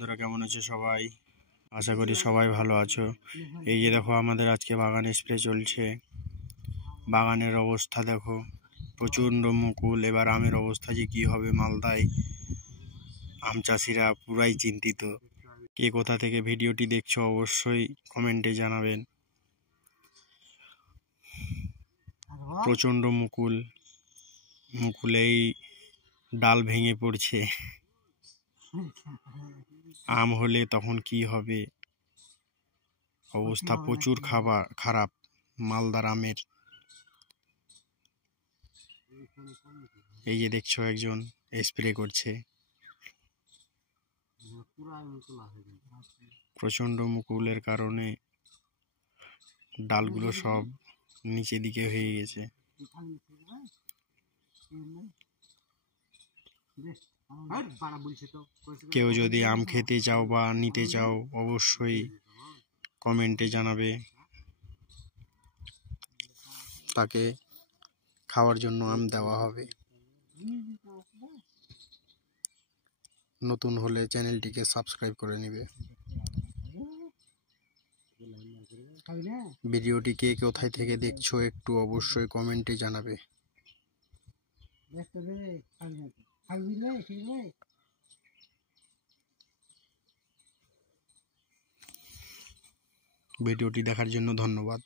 বন্ধুরা, কেমন আছো সবাই? আশা করি সবাই ভালো আছো। এই যে দেখো, আমাদের আজকে বাগানে স্প্রে চলছে। বাগানের অবস্থা দেখো, প্রচণ্ড মুকুল। এবার আমের অবস্থা যে কী হবে মালদায়, আম চাষিরা পুরাই চিন্তিত। কে কোথা থেকে ভিডিওটি দেখছো অবশ্যই কমেন্টে জানাবেন। প্রচণ্ড মুকুলেই ডাল ভেঙে পড়ছে। আম হলে তখন কি হবে? অবস্থা প্রচুর খারাপ মালদার আমের। এই যে দেখছো, একজন স্প্রে করছে। প্রচণ্ড মুকুলের কারণে ডালগুলো সব নিচে দিকে হয়ে গেছে। কেউ যদি আম খেতে চাও বা নিতে চাও অবশ্যই কমেন্টে জানাবে, তাকে খাওয়ার জন্য আম দেওয়া হবে। নতুন হলে চ্যানেলটিকে সাবস্ক্রাইব করে নেবে। ভিডিওটি কে কোথায় থেকে দেখছো একটু অবশ্যই কমেন্টে জানাবে। ভিডিওটি দেখার জন্য ধন্যবাদ।